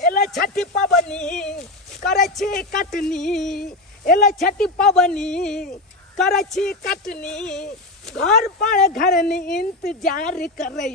एले छठी पबनी करे छी कटनी एले छठी पबनी करे छी कटनी घर पर घरनी इंतजार करे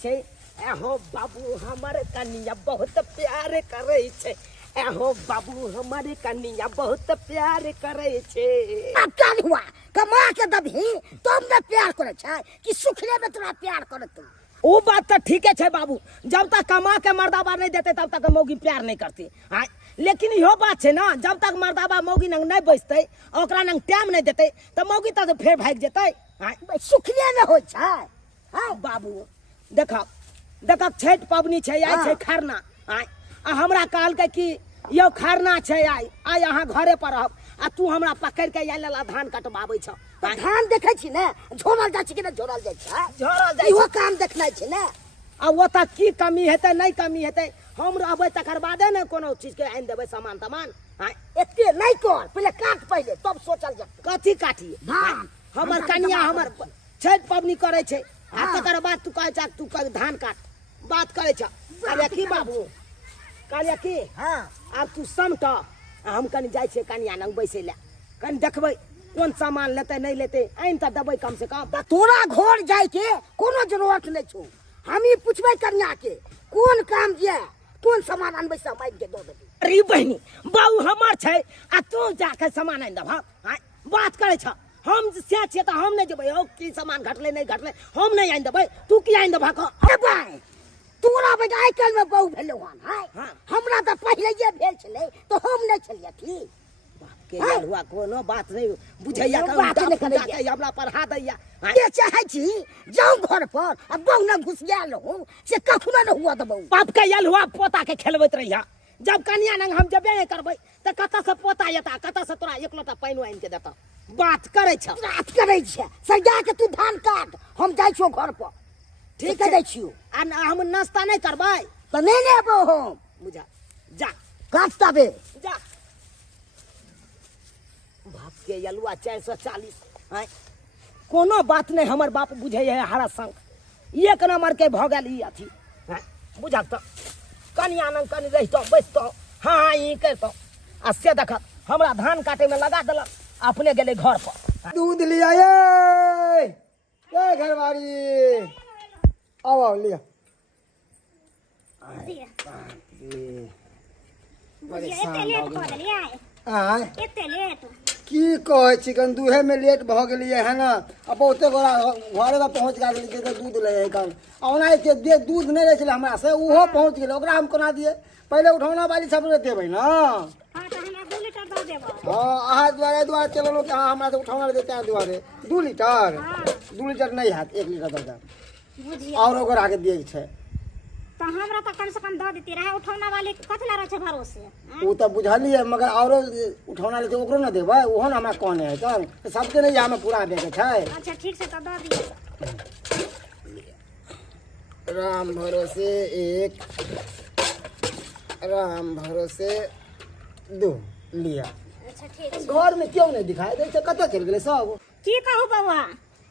छे एहो बाबू हमर कनिया बहुत प्यार करे छे एहो बाबू हमर कनिया बहुत प्यार करे छे। क्या हुआ कमा के दबी तुम ने प्यार करे छे कि सुखले में तोरा प्यार करे तू। वो बात तो ठीक है बाबू, जब तक कमा के मर्दाबा नहीं देते तब तक मौगी प्यार नहीं करती। हाँ लेकिन यो बात है ना, जब तक मर्दाबा मौगी नंग नहीं बचते ओकरा नंग टाइम नहीं देते तो मौगी तो फिर भाग जेते। हाँ सुखले में हो छे। हाँ बाबू देखा देखा छठ पबनी छे आई छे खरना। हाँ हमरा कहल के कि यो खरना छे आई यहाँ घरे पर रहब आ तू हमरा पकड़ के या ला धान कटवाबै छ। धान देखे छी ने झोरल जाय छी कि नहीं झोरल जाय छै, झोरल जाय इहो काम देखनाइ छै ने। आ वो तक की कमी हेतै नहीं कमी हेतै हम रहबै तकर बादे ने कोनो चीज के आनि देबै सामान तमान। हाँ एते नहीं कर पहले काट पहले तब सोचल जा कथी काटी। धान हमर कन्या हमर छठ पबनी करे छे आ तकर बाद तू कहे छ तू धान काट बात करे छ। कहलिया की बाबू कहलिया की हां अब तू समट हम कनी जाय छे कन्या नंग बैसे ले कनी देखबै कौन सामान लेते नहीं लेते आइन त देबै कम से कम। तोरा घर जाय के कोनो जरूरत नहीं छौ, हम ही पूछबै कन्या के कौन काम जे कौन सामान अनबै सब आइन के दो देबी। अरे बहनी बाबू हमर छे आ तू जाके सामान आइन दब। हां बात करे छ हम से छे त हम नहीं जेबै ओ की सामान घटले नहीं घटले हम नहीं आइन देबै तू की आइन दब। अरे तोरा बजा आइ काल में बहु भेलो हन। हां हमरा त पहिले ये भेल छले तो हम नहीं छलिए ठीक के हुआ कोनो बात नहीं बुझैया बात नहीं के हमरा पढ़ा दैया। ये चाहे छी जाऊं घर पर अब बहु न घुस गेल हो से कखनो न हुआ त बहु बाप के यल हुआ पोता के खेलबैत रहिया जब कन्या नंग हम जबे नहीं करबै त कत से पोता येता कत से तोरा एक लोटा पानी आइन के देता बात करे छ। बात करे छे सजा के तू धान काट हम जाय छो घर पर ठीक है दै छियो आ हम नाश्ता नहीं करबै त नहीं लेबो हम बुझा जा काट तबे जा बाप के यलुआ 440। हैं कोनो बात नहीं हमर बाप बुझे है हरा संग एक नंबर के भ गेल ई अथी। हैं बुझा त कन्या नंग कनी रहितो बैसतो हाँ ई करतो आ से देख हमरा धान काटे में लगा देलक अपने गेले घर पर। दूध लिया ये घरवाली आओ लिया की कहे चिकन दूहे में लेट भ गेलिए है ना अब बहुते गोरा घरे पर पहुंच गेल के दूध ले कल औना के दे दूध नहीं रहे छले हमरा से उहो पहुंच गेल ओकरा हम कोना दिए पहले उठौना वाली सब रे देबै ना। हां त हमरा 2 लीटर दो देबो। हां आहा द्वारा चलो कि हां हमरा से उठौना देते हैं द्वारे 2 लीटर 2 लीटर नहीं है 1 लीटर दे बुझिए और ओकर आगे दिए छे त हमरा त कम से कम दो देती रहे उठौना वाली कथला रहे छे भरोसे। वो तो बुझलिए मगर औरो उठौना लेते ओकरो न देबै ओहो न हमरा कहने है चल सबके नहीं हमें पूरा दे के छै। अच्छा ठीक से त दो दिए राम भरोसे 1 राम भरोसे 2 लिया। अच्छा ठीक है घर में क्यों नहीं दिखाई दे कत चल गेले सब की कहू बउआ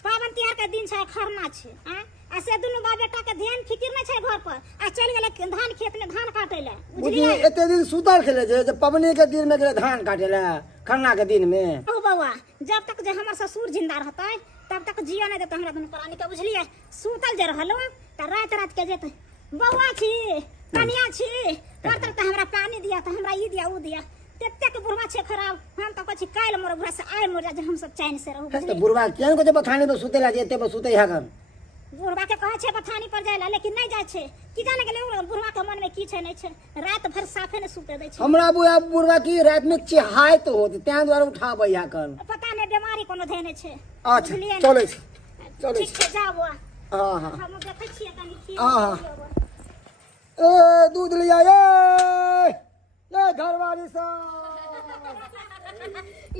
पावन त्योहार के दिन छै खरना छै। हां ऐसे दुनु बा बेटा के ध्यान फिकिर नहीं छै घर पर आ चल गेले धान खेत में धान काटे ले बुझी एते दिन सुतल खेले जे पबनी के दिन में गेले धान काटे ले खरना के दिन में। कहू बउआ जब तक जे हमर ससुर जिंदा रहतै तब तक जियो नहीं देते हमरा दुनु प्राणी के बुझलिए सुतल जे रहलो त रात रात के जेते बउआ छी कन्या छी करत त हमरा पानी दिया त हमरा ई दिया उ दिया तेते के बुढ़वा छे खराब हम त कछि काल मोर बुढ़ा से आइ मोर जे हम सब चैन से रहू तो बुझलिए। बुढ़वा केन को जे बथानी पे सुते ला जेते पे सुते है गन बुढ़वा के कहे छे बथानी पर जाइला लेकिन नहीं जाय छे की जाने गेले बुढ़वा के मन में की छे नहीं छे रात भर साफे ने सुते दे छे। हमरा बुढ़वा की रात में चिहाय तो होत त्या द्वारा उठाबै या कन पता नहीं बीमारी कोनो धेने छे। अच्छा बुझलिए ना? चले चले ठीक छे जाओ हां हां हम देखे छिए कनी की हाँ। ए दूध लिया ये घरवाली सा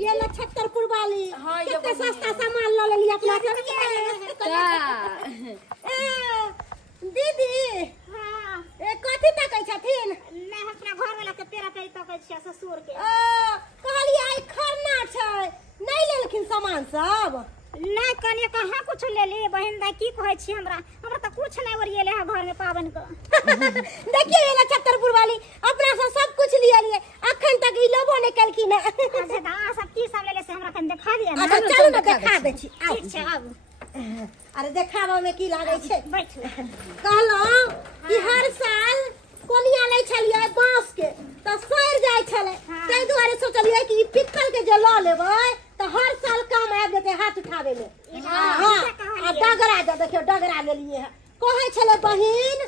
ये ला छतरपुर वाली कितने सस्ता सामान ले लिया अपना दीदी। हां ए कथि तकै छथिन मैं अपना घर वाला के पेरा पेरी तकै छिए ससुर के कहली आई खरना छै नहीं लेलखिन सामान सब नहीं कनिया कहाँ कुछ ले ली बहन दाई की कहे छी हमरा हमरा त कुछ नहीं ओरिएले है घर में पावन को देखिए ये छतरपुर वाली अपना से सब कुछ लिए अखन तक ई लोगो ने कल की ना अच्छा दा सब की सब ले से हमरा कन दिखा दिया ना अच्छा चलो ना दिखा दे छी ठीक छै अब अरे देखावा में की लागे छै बैठ कहलो कि हर साल कोनिया ले छलिए बांस के त सड़ जाय छले तै दुआरे सोचलिए कि पित्तल के जे ल लेबै त हर साल काम आबि जेतै हाथ उठावे में हां आ डगरा दे देखियो डगरा ले लिए कहे छले बहिन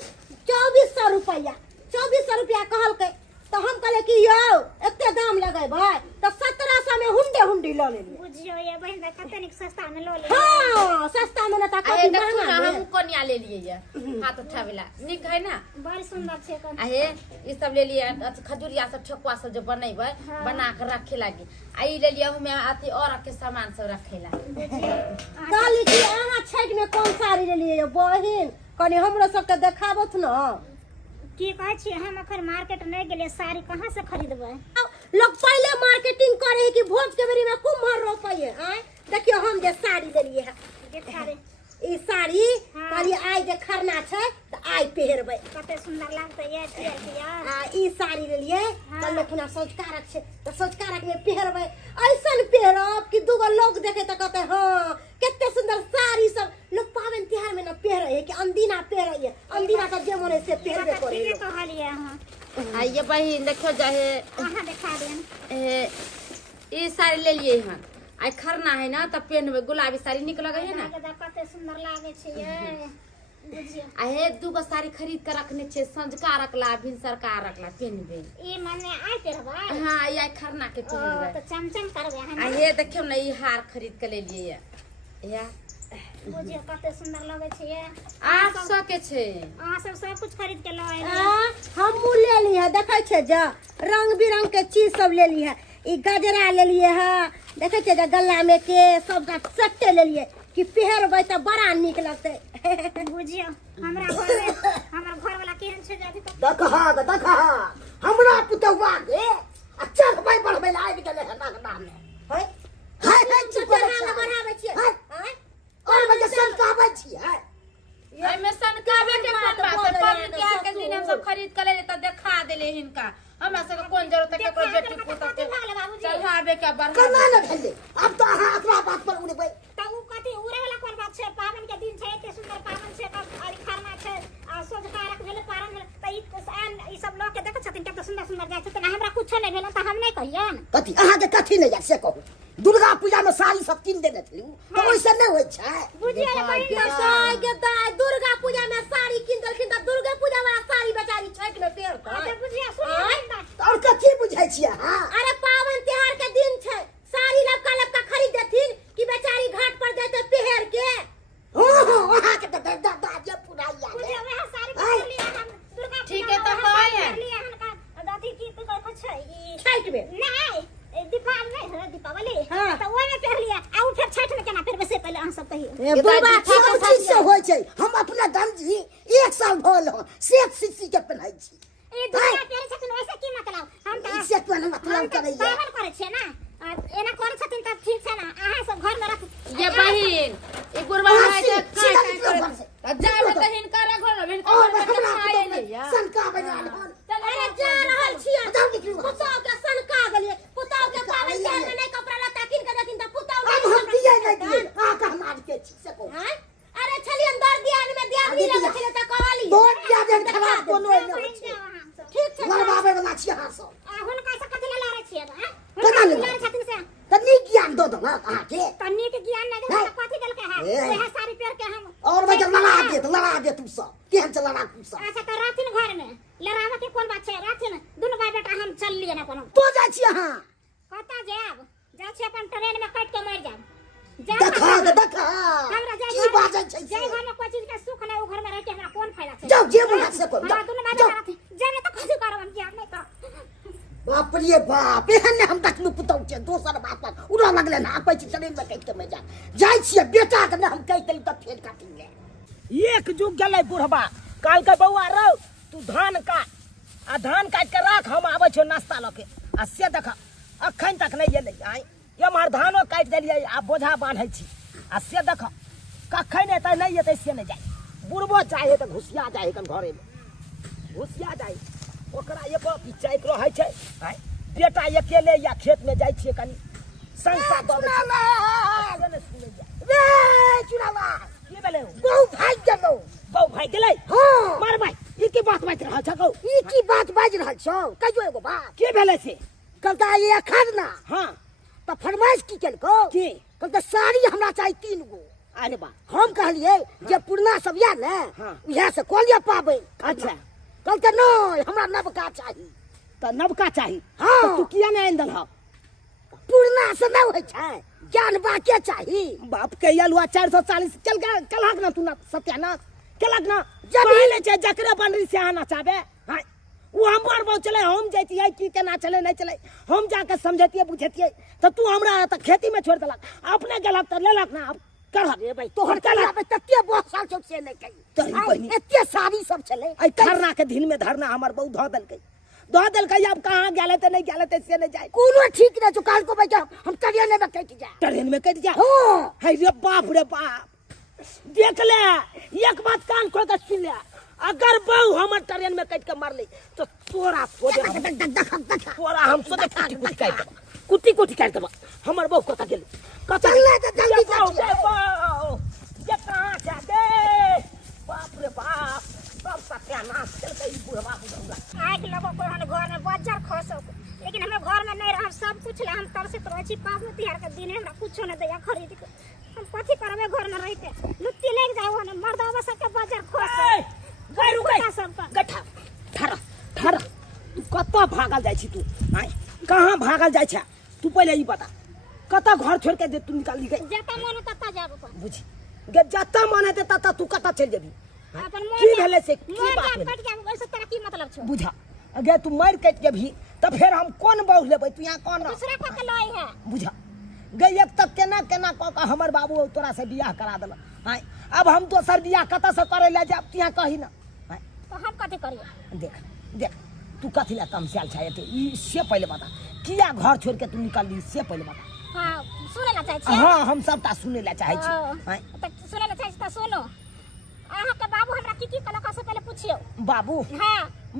2400 रुपया 2400 रुपया कहलकै तो हम कहले कि यौ एते दाम लगेबै तो 1700 में हुंडी ल लेलिए बुझियो ये बहिन कते निक सस्ता में लो ले हां सस्ता में ना त आहे कति देखू ना महंगा हम कोनिया ले लिए ये हाथ उठावेला निक है ना बड़ सुंदर छै कन आहे ई सब ले लिए खजूरिया सब ठकुआ सब जो बनेबै बना के रखे लागी आ ई ले लिए हमें अथी और के सामान सब रखेला कहली कि अहाँ छठ में कौन साड़ी ले लिए बहिन कनी हमरो सबके देखाबत न की कहै छी हम अखन मार्केट नहीं गेले साड़ी कहां से खरीदबै लोग पहले मार्केटिंग करे कि भोज के बेरी में कुम्हर रोपइए आय देखियो हम जे साड़ी देलिए है देखा रे ई साड़ी कहली आइ जे खरना छै त आइ पहिरबै कते सुंदर लागतै ये चिया आ ई साड़ी लेलिए कल खुना सोचकारक छै त सोचकारक में पहिरबै ऐसन पहिरब कि दूगो लोग देखे त कहते हां केते सुंदर साड़ी सब लोग पावन त्योहार में न पहिरे है कि अंदिना पहिरे है अंदिना त जे मोने से पहिरबे करे ठीक कहलिए हां आ ये बहिन देखो जाहे अहां देखा देन ई साड़ी ले लिए हन आई खरना है ना त पहनबे गुलाबी साड़ी निक लगे है ना कते सुंदर लागे छै ये बुझियो आहे दूगो साड़ी खरीद के रखने छे संझका रखला भिनसरका रखला पहनबे ई मने आइ करबै हां आई खरना के पहनबे तो चमचम करबै हम आ ये देखियो ना ई हार खरीद के ले लिए या बुझियो कते सुंदर लगे छै ये 800 के छे अहाँ सब कुछ खरीद के लो हम ले ली है देखे छे जा रंग बिरंग के चीज सब ले ली है ई गजरा ले लिए है देखे छे जा गला में के सब का सट्टे ले लिए कि पहरबै त बड़ा निक लगते बुझियो हमरा घर वाला केहन छै जे अभी तक देखा हमरा पुतौआ के अच्छा भाई बढ़बै ला आबि गेलै है नागना में है है चढ़ा बढ़ावे छियै हैं और बजे संकाबै छियै आई में सनकावे के कोन बात है पबनी त्योहार के दिन हम सब खरीद के ले त देखा देले हिनका हमरा सब के कोन जरूरत है केकरो बेटी पुत के चढ़ावे के बढ़ा केना न भेलै अब तो अहाँ एकरा बात पर उड़बै त उ कथि उड़े वाला कोन बात छै पावन के दिन छै एते सुंदर पावन छै तब आइ खरना छै आ सोझकारक भेले पारण भेले त ई सब लोग के देख छथिन कते सुंदर सुंदर जाय छथिन हमरा कुछ नहीं भेल त हम नहीं कहियन कथी अहाँ के कथी नहीं यार से कहू दुर्गा पूजा में साड़ी सब कीन देने छलू तो ओइसे नहीं होय छै बुझियो रे बहिन साई के दाई दुर्गा पूजा में साड़ी किन देलखिन त दुर्गा पूजा वाला साड़ी बेचारी छठ में पहिरतै अच्छा बुझियो सुन और कथी बुझै छियै अहाँ अरे पावन त्योहार के दिन छै साड़ी लबका खरीद देथिन कि बेचारी घाट पर जाते पहिर के हां अहाँ के त दादा पूरा याद बुझियो है वह साड़ी पहन लिया हम दुर्गा ठीक है तो कहै है लिया हन का दादी की तो कहै छै ई छठ में नहीं दीपावली नहीं है दीपावली हाँ। तो ओए में पहन लिया आ फिर छठ में केना फिर बसे पहले अहाँ सब कहिए ए बुढ़बा सब चीज से होय छै हम अपना गंजी 1 साल भल हो सेट सिसी के पहनाइ छी ए दुर्गा करे छथिन वैसे की मतलब हम त इससे कोन मतलब करैया पावन करे छै ना एना करे छथिन त ठीक छै ना अहाँ सब घर में रख ये बहिन ई बुढ़वा है जे जाबे त हिनका घर में खाए ले संका बना हन अरे जा रहल छियै पुताव के सनका गेलिए पुताव के पावन त्योहार में नहीं कपड़ा लत्ता किन के देथिन त पुताव अब हम दिए नहीं दिए आ का मार के छी से को हैं अरे छलियन दर दियान में दियादी लगे छले त कहली बहुत ज्यादा खराब कोनो नहीं होय छै ठीक छै मरबाबे वाला छी अहाँ सब हुनका से कथि ला रहे छियै केना ले हुनका छथिन से तनी ज्ञान दो दो अहाँ के तन्नी के ज्ञान नहीं दे कथि देलके है वह साड़ी पहन के हम और बजे लड़ा दे तू सब केहन से लड़ा तू सब अच्छा तो रातिन घर में लड़ावा के कोन बात छै रातिन दुनु भाई बेटा हम चल लिए ना कोनो तो जा छी अहाँ कता जाब जा छी अपन ट्रेन में कट के मर जाब देखा हमरा जाय की बात छै जाय घर में कोई चीज के सुख नहीं उ घर में रह के हमरा कोन फायदा छै जाओ जे बोला से कर हां दुनु भाई बेटा रहती जाने तो कथि करब ज्ञान नहीं तो बाप रे बाप एहन हम देखलू पुतौ के दोसर बात पर उड़ा लगले ना कहै छी शरीर में कटि के मर जाय छियै बेटा के हम कहि देली त फेर काटिंगे एक जुग गेलै बुढ़बा काल के बौआ रौ तू धान काट आ धान काट के राख हम आबै छौ नाश्ता ल के आ से देख अखन तक नहीं एलै आई एम्हर धानो काटि देलियै आ बोझा बान्है छी आ से देख कखन एतै नहीं एतै से नहीं जाय बुढ़बो चाहे तो घुसिया जाए कन घरे में घुसिया जाए ओकरा एको पिचाइत रहै छै आय बेटा अकेले या खेत में जाइ छियै कनी संसा दऽ दै छै रे चुनावा की भेलै बहु भाग गेलो बहु भाइ गेलै हाँ मार भाइ ई की बात बाजि रहल छौ ई की बात बाजि रहल छौ कहियो एगो बात की भेलै से कहता ये खरना हाँ तो फरमाइश की केलको की कहता साड़ी हमरा चाहिए 3 गो अरे बा हम कहलिए जे पुरना सब या ने हाँ। इहे से कहलिए पाबै अच्छा कहते नहीं हमरा नवका चाहिए तो नवका चाही हाँ। तो तू किया नहीं आनि देलह पुरना से न होइ छै ज्ञान बाके चाहिए बाप के यलुआ 440 चल गया कलहक ना तू ना सत्यानाश कलहक ना जब पहले छै जकरे बनरी से आना चाहबे हां वो हमर बहु चले हम जैतियै की केना चले नहीं चले हम जाके समझतियै बुझतियै तो तू हमरा त खेती में छोड़ देलक अपने गलत त लेलक ना अब करहक रे भाई तोहर कला पे तत्ते बहुत साल चौक से नहीं तोहरी कही बहिनी। एते साड़ी सब चले आई खरना के दिन में धरना हमर बहु धऽ देलकै अब कहाँ गेले त नहीं गेले त से नहीं जाए कोनो ठीक नहीं चुकाल को बैठा हम करिए नहीं कट जा ट्रेन में कट जा हाँ हाय रे बाप देख ले एक बात कान खोल के सुन ले अगर बहु हमर ट्रेन में कट के मार ले तो तोरा तोरा हम सोचे कुटी काट देबा हमर बहु कत गेल कत चलना तो जल्दी बहु जा ये कहां जा दे बाप रे बाप सब सत्यानाश चलते ई बुढ़वा बुढ़वा आँख लगो को हम घर में बाजार खसो लेकिन हम घर में नहीं रह सब कुछ ले हम तब से तो अच्छी पावन तिहार के दिन हमरा कुछ न दिया खरीद के हम कथी करबे घर में रहते लुत्ती लेके जाओ न मर्दावा सब के बाजार खसो गई रुकै सबका गठा ठहरा तू कत भागल जाइ छी तू आय कहां भागल जाइ छ तू पहले ई बता कत घर छोड़ के दे तू निकाल गई जता मन तता जाबो पर बुझी गे जत्ता मन हेतै तत्ता तू कत चल जेबी अपन की भेलै से की मोर बात जा भेलै कट जा वैसे तेरा की मतलब छ बुझा अगे तू मार कट के भी तो फिर हम कौन बहु लेबै तू यहाँ कौन दूसरा का के लई है बुझा गई एक तक केना केना कह के हमर बाबू तोरा से बियाह करा देल आय अब हम दोसर बियाह कत से करे ले जाब तिया कही ना आय तो हम कथी करिए देख तू कथी ला तमसाल छाय ई से पहले बता किया घर छोड़ के तू निकल ली से पहले बता हां सुने ला चाहे छी हां हम सबटा सुने ला चाहे छी आय तो सुने ला चाहे छी त सुनो अहाँ के बाबू हमरा की कलका से पहले पूछियो बाबू हां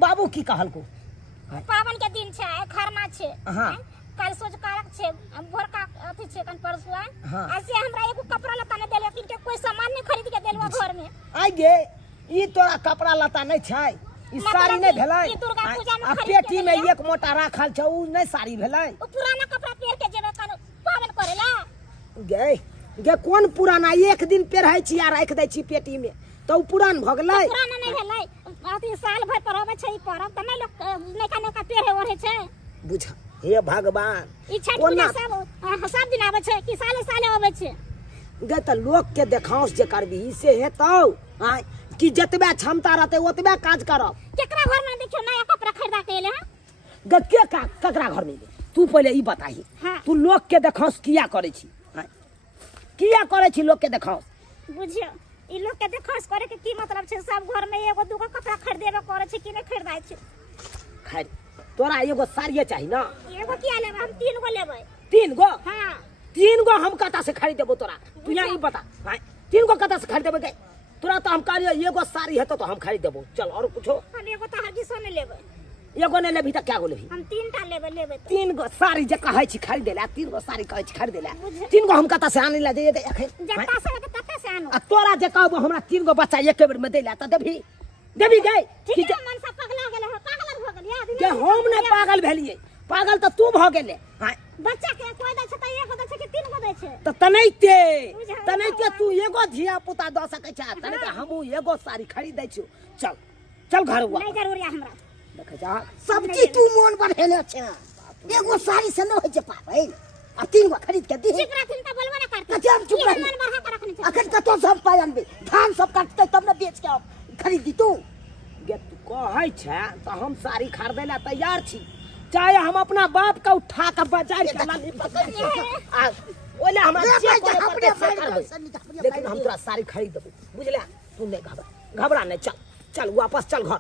बाबू की कहल को पावन के दिन छै खरना छै हाँ। काल सोच कारक छै भोर का अथी छै कन परसुआ हाँ। ऐसे हमरा एगो कपड़ा लता ने देले किनके कोई सामान नहीं खरीद के देलवा घर में आइ गे ई तोरा कपड़ा लता नहीं छै ई मतलब साड़ी नहीं ई भेलै दुर्गा पूजा में आ खरीद के पेटी में देलियै। एक मोटा राखल छ उ नहीं साड़ी भेलै ओ पुराना कपड़ा पहिर के जेबे कन पावन करेला गे कौन पुराना एक दिन पहिरै छी आ राख दै छी पेटी में तो उ पुरान भ गेलै पुराना नहीं भेलै अथी साल भर पर होवे छै ई पर्व त नहीं लोग नैका नैका पहिरे ओढ़े छै बुझा हे भगवान ई छठ कोना- पूजा सब दिन आवे छै कि साले साले आवे छै गे त लोक के देखाउस जे करबी से हेतौ आय कि जतबे क्षमता रहतै ओतबे काज करब केकरा घर में देखियो नया कपड़ा खरीदा के एले हैं गे ककरा घर में तू पहले ई बताही हाँ। तू लोक के देखाउस किया करे छी आय किया करे छी लोक के देखाउस बुझियो ई लोग के देखास करे के की मतलब छै सब घर में एगो दूगो कपड़ा खरीदेबे करे छै कि नहीं खरीदाय छै खैर तोरा एगो साड़िये चाही ना एगो किया लेबे हम 3 गो लेबे 3 गो हां 3 गो हम कता से खरीद देबो तोरा तू यहाँ ई बता आय 3 गो कता से खरीद देबे गे तोरा तो हम कहलिए एगो साड़ी हेतौ तो हम खरीद देबो चल और कुछो हम एगो त हरगी सोने लेबे एगो नहीं लेबी त क्या गो लेबी हम 3 टा लेबे 3 गो साड़ी जे कहै छी खरीदे ला 3 गो साड़ी कहै छी खरीदे ला बुझे। 3 गो हम कता से आने ला दे दे एखन जत्ता से के तत्ता से आनो आ तोरा जे कहबो हमरा 3 गो बच्चा एक बेर में दे ला त देबी गई ठीक है मन सब पगला गेले हो पागल भ गेल याद के हम नहीं पागल भेलिए पागल तो तू भ गेले हां बच्चा के कोई दै छै त एगो दै छै कि 3 गो दै छै त तनैते तू एगो धिया पुता द सकै छ तनैते हमहू एगो साड़ी खरीद दै छियो चल घर हुआ नहीं जरूरी है हमरा देखे जा सब चीज तू मन बढ़ेने छ एगो साड़ी से न होइ छै पाबै आ 3 गो खरीद के दी चिकरा थिन त बोलबो ना करते कते हम चुप ई रही मन बढ़ा के रखने छै अखन कतो सब पाय अनबे धान सब काटते तब न बेच के खरीद दी तू गे तू कहै छ त हम साड़ी खरीदै ला तैयार छी चाहे हम अपना बाप का उठा के बाजार के लाली पकड़ के आ ओले हमरा ले चेक भाई, करे अपने पड़ते से भाई, करबै सन्नी का अपने लेकिन भाई हम दे। तोरा साड़ी खरीद देबो बुझले तू नहीं घबरा नहीं चल वापस चल घर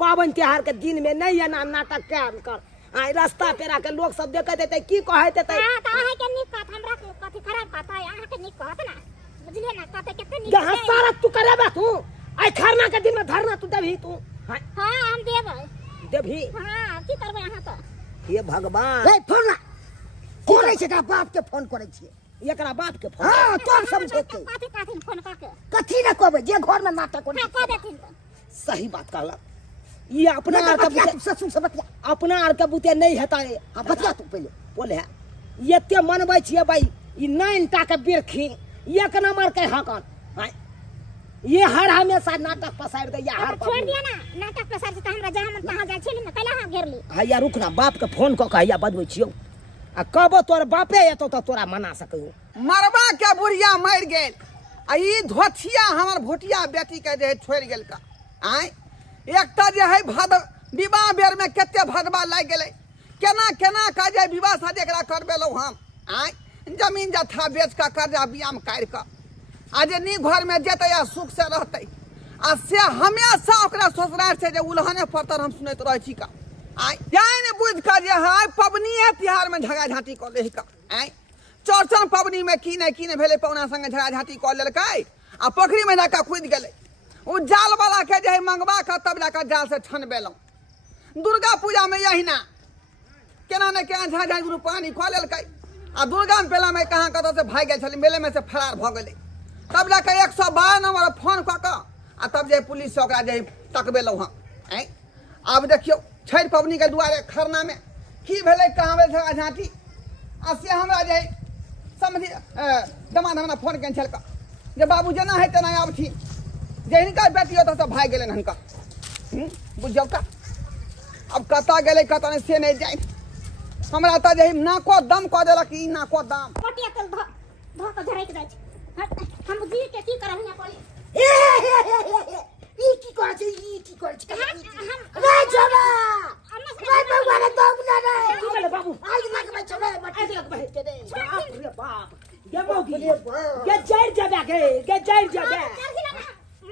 पावन त्योहार के दिन में नहीं एना नाटक कर आय रास्ता पेरा के लोग सब देखे देते की कहै देते हां त अहाँ के निक कहत हमरा के कथी खराब कहत है अहाँ के निक कहत ना बुझलिए ना कहते केते निक गे हसारत तू करेबे तू आई खरना के दिन में धरना तू देबही तू हाँ हाँ हम देबै देबही हाँ की करबै अहाँ तऽ हे भगवान ए फोन ला कोन छै एकरा बाप के फोन करे छियै एकरा बाप के फोन हां तोर समझे के कथी कथी फोन करके कथी न कहबै जे घर में नाटक कोन हाँ कह देथिन तऽ सही बात कहला ये अपना आर के बुते ससुर से बतिया अपना आर के बुते नहीं हेता हां बतिया तू पहले बोले एते मनबै छियै भाई ई 9 टा के बिरखी एक नंबर के हकन हाँ ये हर हमेशा नाटक पसार दे या हर छोड़ दिया ना नाटक पसार से हमरा जहां मन तहां जाय छली न कैला हां घेर ली हैया रुक ना बाप के फोन क के हैया बदबै छियौ आ कहबो तोर बापे एतो त तोरा मना सकैयो मरबा के बुढ़िया मर गेल आ ई धोथिया हमर भोटिया बेटी के जे छोड़ गेल का आय एकटा जे है विवाह बेर में केते भदवा लाग गेलै केना केना का जे विवाह शादी एकरा करबेलौ हम आय जमीन जथा बेच के कर्जा बियाम काट के आ जे नी घर में जेतै आ सुख से रहतै आ से हमेशा ओकरा ससुराल से जे उल्हने पड़तर हम सुनैत रहै छी का आय जान बुझ के जे है पबनीए तिहार में झगड़ा झाँटी कर ले का आय चौरचन पबनी में की नहीं भेले पौना संगे झगड़ा झाँटी कर लेलकै आ पोखरी में जाके कूद गेलै उ जाल वाला के जे मंगवा के तब जाके जाल से छनबेलौ दुर्गा पूजा में यही ना केना ने केना झगड़ा झाँटी पानी कऽ लेलकै आ दुर्गा में पेला में कहाँ कतऽ से भाग गेल छलै मेले में से फरार भऽ गेलै तब जाके 112 नंबर फोन कऽ के आ तब जे पुलिस से ओकरा जे तकबेलौ हम आय आब देखियो छठ पबनी के दुआरे खरना में की भेलै कहाँ भेल झगड़ा झाँटी आ से हमरा जे समझी दमाद हमरा फोन केने छलका जे बाबू जेना है तेना आबथिन जे हिनका बेटी होता सब भाग गेलै हिनका बुझियौ का अब कतऽ गेलै कतऽ नहीं से नहीं जाए हमरा तऽ जे नाको दम कऽ देलक ई नाको दम पटिया तेल धो के झरैक जाय छै हम जी के की करब हिया पड़ी ई की करे छै ई की करे छै रे जबा रे बउआ रे दम ना रे की भेलै बाबू आइ लगबै छै रे आइ लगबै के दे बाप रे बाप ये मौगी ये जड़ जबा के जड़ जबा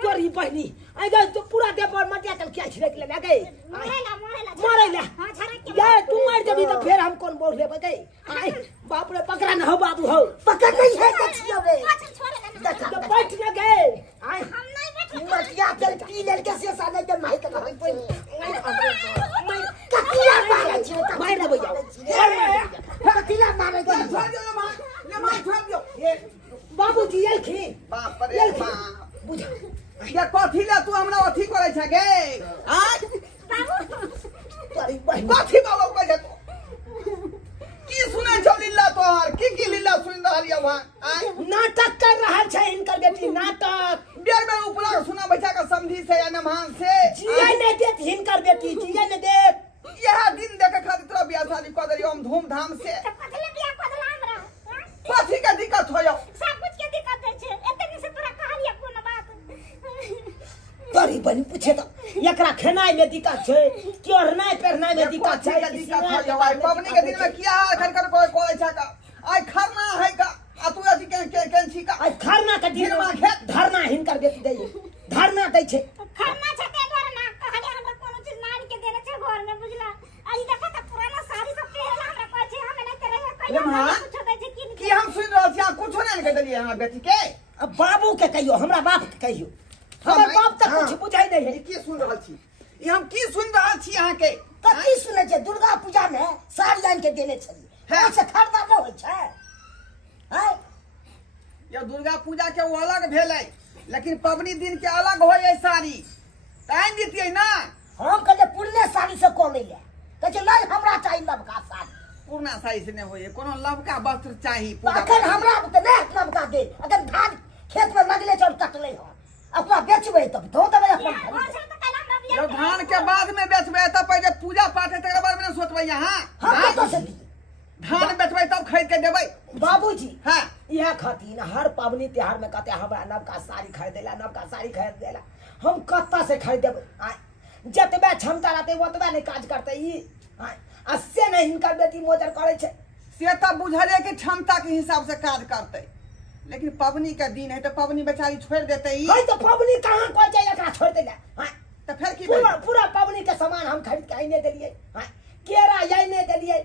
तोरी बहनी आई गई तो पूरा दे पर मटिया चल क्या छिड़क ले गई मरे ला हां झरैक के ये तू मर जबी तो फिर हम कौन बोल ले गई आई बाप रे पकड़ा न हो बाबू हो पकड़ नहीं है कछियो रे छोड़े ना तो बैठ न गए आई हम नहीं बैठ मटिया चल पी ले के से साले के माई के घर पे कतिया मारे छै मार दे भैया कतिया मारे के छोड़ दियो ले मार छोड़ दियो ये बाबूजी ये खी बाप रे बाप बुझा ये कथी ले तू हमरा अथी करे छै गे आज तोरी बहनी कथी बाबू कहै छै की सुनै छौ लीला तोहर की लीला सुन रहल ये वहां आय नाटक कर रहल छै इनकर बेटी नाटक बेर में उपला सुना बैठा के समझी से या नमान से जिया ने देत हिनकर बेटी जिया ने देत यह दिन देखे खातिर तोरा बियाह शादी कऽ देलियो हम धूमधाम से पतले बिया पतला हमरा कथी के दिक्कत होयो सब कुछ के दिक्कत है छै एते दिन से तोरा कहलिया कोन बात तोरी बहनी पूछे तो एकरा खेनाई में दिक्कत छै चोरनाई पेरनाई में दिक्कत छै दिक्कत होयो भाई पबनी के दिन में किया खरखर कोई कोई छै का आय खरना है का आ तू अथी के छी का आज खरना के दिन में खेत धरना हिनकर बेटी दै धरना दै छै खरना छै ते द्वारा ना कहलिया हमरा कोनो चीज मार के देले छै घर में बुझला आई देखा त पुराना साड़ी सब पहनला हमरा कहै छै हम नहीं करे रे मां, कहियो कुछ दै छै की हम सुन रहल छी अहाँ कुछो नहीं कह देलिए हमरा बेटी के अब बाबू के कहियो हमरा बाप के कहियो हमर बाप तक कुछ बुझाई नहीं है ई की सुन रहल छी ई हम की सुन रहल छी अहाँ के कथी सुनै छै दुर्गा पूजा में साड़ी आन के देने छली हाँ। से खरीदा न होय छै हैं ये दुर्गा पूजा के वो अलग भेलै लेकिन पबनी दिन के अलग होय है साड़ी टाइम दितियै ना हम कहले पुरने साड़ी से को ले कहे छै नहीं हमरा चाहिए नवका साड़ी पुरना साड़ी से नहीं होय कोनो लवका वस्त्र चाही पूजा अखन हमरा त नहीं नवका दे अगर धान खेत में लगले चल कटले हो अपना बेचबै तब तो देबै अपन घर से त कहला हमरा बिया जब धान के बाद में बेचबै तब पहले पूजा पाठ है तकर बाद में न सोचबै यहाँ हम कतौ से दी धान बेचबै तब खरीद के देबै बाबूजी हाँ यह खातिर हर पावनी त्योहार में कहते हमरा नवका साड़ी खरीदेला नवका साड़ी खरीदेला हम कत्ता से खरीदेबै आय जतबे क्षमता रहते ओतबे नहीं काज करते ई आय आ से नहीं हिनकर बेटी मोजर करे छै से तब बुझले कि क्षमता के हिसाब से काज करते लेकिन पबनी के दिन है तो पबनी बेचारी छोड़ देते ई है तो पावनी कहाँ कोई जाए एकरा छोड़ देला आय तो फिर की पूरा भेल? पूरा पावनी के सामान हम खरीद के आइने देलिए आय केरा आइने देलिए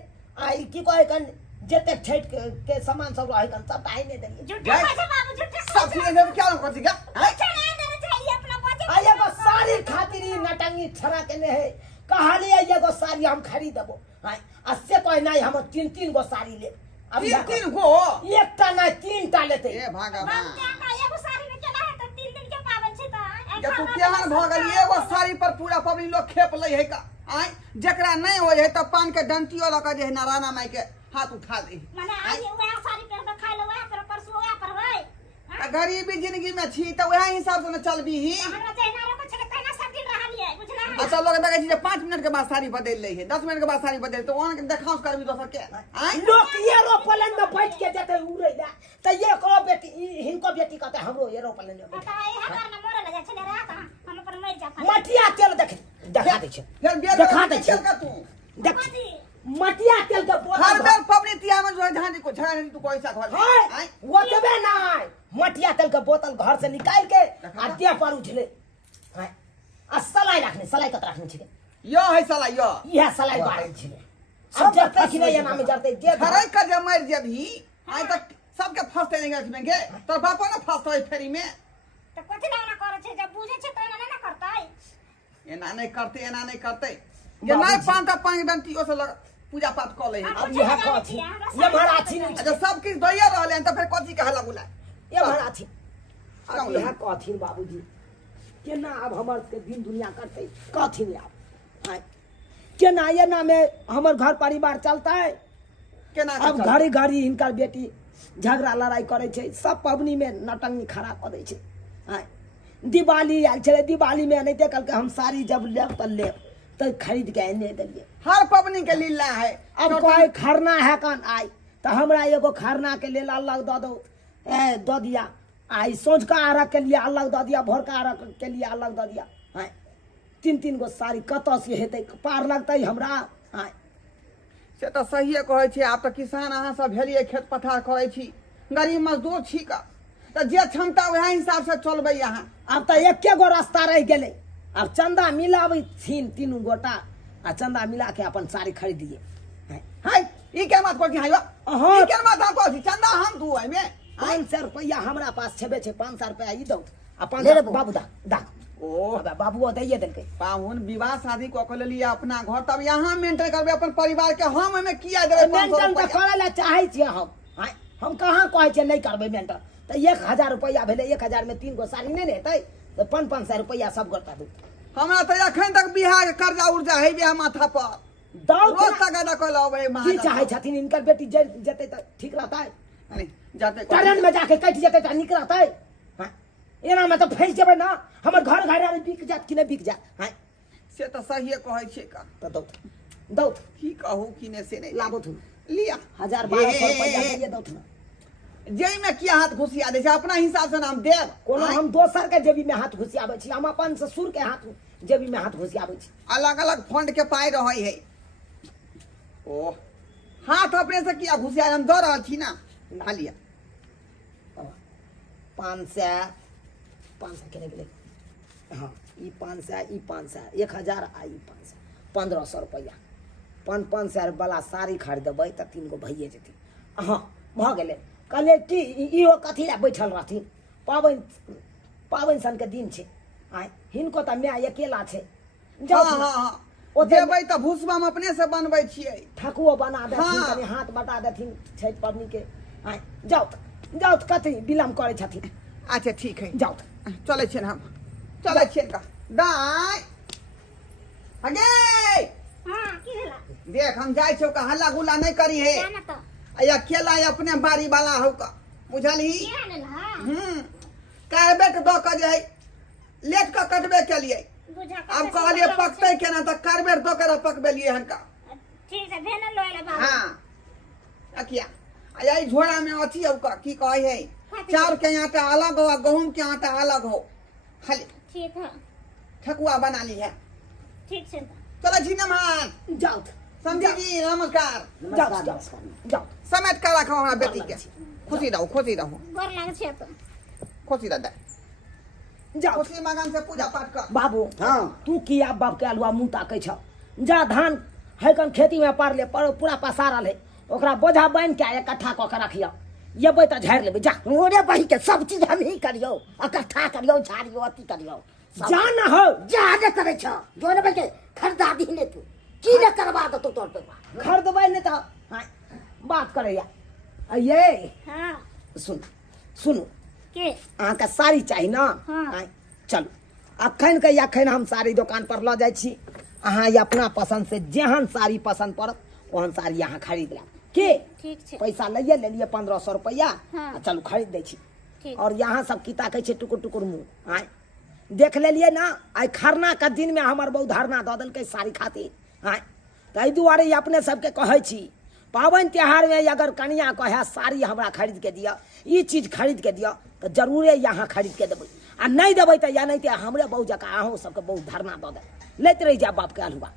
आई की कहे कन जते छठ के सामान सब रहे कन सब आइने देलिए झूठा पैसा बाबू झूठा सब चीज है क्या करती का अच्छा नहीं देना चाहिए अपना आ एगो साड़ी खातिर ई नटंगी छरा के ने है कहलिए एगो साड़ी हम खरीद देबो हां अससे कोई नहीं हम 3 गो साड़ी ले अब 3 गो एकटा नहीं 3 टा लेते ए भगवान का एगो साड़ी में केना है त 3 दिन के पावन छै त या तू केहन भ गेल एगो साड़ी पर पूरा पब्लिक लोग खेप ले है का आय जकरा नहीं होय है त पान के डंटियो लगा जे है नारायण माई के हाथ उठा दे माने आज वह साड़ी पहन के खाइ ले वह पर परसु वह पर होय गरीबी जिंदगी में छी त वह हिसाब से न चलबी ही हमरा चाहिए ना को छले तैना सब दिन रहलिए बुझला अच्छा लोग देखे छी 5 मिनट के बाद साड़ी बदल ले है 10 मिनट के बाद साड़ी बदल तो ओन के देखाउस करबी दोसर के आय लोग एरोप्लेन में बैठ के जेते उड़ै ला त ये करो बेटी हिनको बेटी कहते हमरो एरोप्लेन में बैठ त ए हकार न मोरे ले जा छले रात हम अपन मर जा मटिया तेल देखा दे छै फिर बिया देखा दे छै का तू देख मटिया तेल के बोतल हर बेर पबनी तिया में जो है धान को झड़ा नहीं तू पैसा घर हाय वो देबे नहीं मटिया तेल के बोतल घर से निकाल के आ देह पर उठले हाय आ सलाई कत रखने छिके यो है साला यो यह सलाई बारे छिले अब जब तक नहीं ये नाम जरते जे खरै कर जे मर जेबही आय तक सबके फसते नहीं गए के तो बापो ना फसतो है फेरी में त कथि ना करे छै जब बुझे छै त ना करतै एना नहीं करते ये नहीं पांच पांच डंटी ओ से पूजा पाठ कर ले अब यह कथी ये महाराजी नहीं अच्छा सब किस दैया रहले त फिर कथि कहला बुला ये महाराजी अब यह कथी बाबूजी केना अब हमर के दिन दुनिया करते कथी नहीं अब हाय केना ये ना में हमर घर परिवार चलता है केना अब घड़ी घड़ी इनकर बेटी झगड़ा लड़ाई करे छै सब पबनी में नटंगी खड़ा कर दै छै हाय दिवाली आयल छले दिवाली में नहीं कल के हम साड़ी जब लेब त लेब तो खरीद के एने देलिए हर पबनी के लीला है अब कोई खरना है कन आई तो हमरा एगो खरना के लेल अलग दो दो दो दिया आई सोझका आरक के लिए अलग दो दिया भोरका आरक के लिए अलग दो दिया हाय 3 गो साड़ी कत से हेतै पार लगतै हमरा हाय से तो सहिए कहै छी आप तो किसान अहाँ सब भेलिए खेत पथार करै छी गरीब मजदूर छी का तो जे क्षमता वह हिसाब से चलबै यहाँ अब तो एके गो रास्ता रह गेलै अब चंदा मिलाबै छीन 3 गोटा आ चंदा मिला के अपन साड़ी खरीदिए है ई के मत कोठी हायो हाँ। ई के मत कोठी चंदा हम दू है में 500 रुपया हमरा पास छेबे छै 500 रुपया ई दौ आ 500 ले रे बाबू दा ओ अब बाबूओ दैए देलकै पाहुन विवाह शादी को लिए अपना घर तब यहाँ मेंटेन करबे अपन परिवार के हम में किया देबे 500 मेंटन तो रुपया करे ला चाहे छियै हम कहाँ कहै छियै नहीं करबै मेंटन तो 1000 रुपया भेलै 1000 में 3 गो साड़ी नहीं लेतै तो 500 रुपया सब गोटा दू हमरा तो अखन तक बिहार के कर्जा उर्जा है बिहार माथा पर दौड़ रोज तक अदा कर लबे की महाराज चाहे छथिन इनकर बेटी जेतै तो ठीक रहतै नहीं जाते ट्रेन में जाके कटि जेतै तो निक रहतै हाँ एना में तो फंस जेबै ना हमर घर घर बिक जात कि नहीं बिक जात हाँ से तो सहिए कहै छै का तो दौ की कहू कि ने से नहीं लाबो थू लिया 1000-1200 रुपया दैए दौ थू जेई में किया हाथ घुसिया दे छै अपना हिसाब से नाम देब कोनो हम दोसर के जेबी में हाथ घुसियाबै छी हम अपन ससुर के हाथ जेबी में हाथ घुसियाबै छी अलग अलग फंड के पाई रहे है ओ हाथ अपने से किया घुसिया हम दो रहल छी ना ना लिया 500 के गेलै हाँ ई 500 1000 आ ई 500 1500 रुपया 500 वाला साड़ी खरीदबै तऽ 3 गो भइए जेतै हाँ भऽ गेलै कहलिए कि इहो कथी लए बैठल रहथिन पाबनि सन के दिन छै आय हिनको तऽ माय अकेला छै हाँ हाँ हाँ देबै तऽ भूसबा हम अपने से बनबै छियै ठकुओ बना देथिन हाँ। कनि हाथ बटा देथिन छठि पबनी के आय जाउ कथी विलम्ब करै छथिन अच्छा ठीक है जाउ चले छियन हम चले छियन का दाई आगे हां की भेला देख हम जाय छौ का हल्ला गुल्ला नहीं करी है जाना तो आ अकेला अपने बारी वाला हो का बुझली क्या ने हां कहबे के दो के जे लेट के कटबे के लिए बुझा अब कहलिए पकते केना त करबे दो के पकबे लिए हन का ठीक है भेन लोले बाबू हां अकिया आ यही झोड़ा में अथी हो का की कहै है चाउर के आटा अलग हो गहूम के आटा अलग हो खाली ठीक है ठकुआ बना ली है ठीक छै चलो छी नमस्कार जाउ समझी जी नमस्कार जाउ समेट कर रखो हमारा बेटी के खुशी रहो गोर लाग छै तो खुशी रह जाउ खुशी मगन से पूजा पाठ कर बाबू हाँ तू किया बाप के अलुआ मुंह ताकै छ जा धान है कन खेती में पार ले पूरा पसारल है ओकरा बोझा बांध के इकट्ठा कऽ के रखियो येबै तऽ झाड़ि लेबै जा मोरे बही के सब चीज हम ही करियो इकट्ठा करियो झाड़ियो अति करियो जाना हो जा ने करे छ जो ने के खरीदारी ने तू की ने करवा दो तोर पे खरीदबै नहीं तो हाँ, बात करे या ये हाँ सुनू के अहाँ के साड़ी चाहिए ना हाँ। हाँ, चलू अखन हम साड़ी दुकान पर ल जाइ छी अहाँ ये अपना पसंद से जेहन साड़ी पसंद पड़त ओहन साड़ी अहाँ खरीद लेब के ठीक छै पैसा ले लिए 1500 रुपया हाँ। आ चलू खरीद दै छी ठीक। और यहाँ सब की ताकै छै टुकुर टुकुर मुँह आय देख लेलिए ना आइ खरना के दिन में हमर बहु धरना दऽ देलकै साड़ी खातिर आय ताहि दुआरे ई अपने सबके कहै छी पाबनि त्योहार में अगर कनिया कहे साड़ी हमरा खरीद के दिअ ई चीज खरीद के दिअ तो जरूरे यहाँ खरीद के देबै आ नहीं देबै तो या नहीं तो हमरे बहु जकाँ अहूँ सबके बहुत धरना दऽ दे लैत रहि जायब बाप के अलहुआ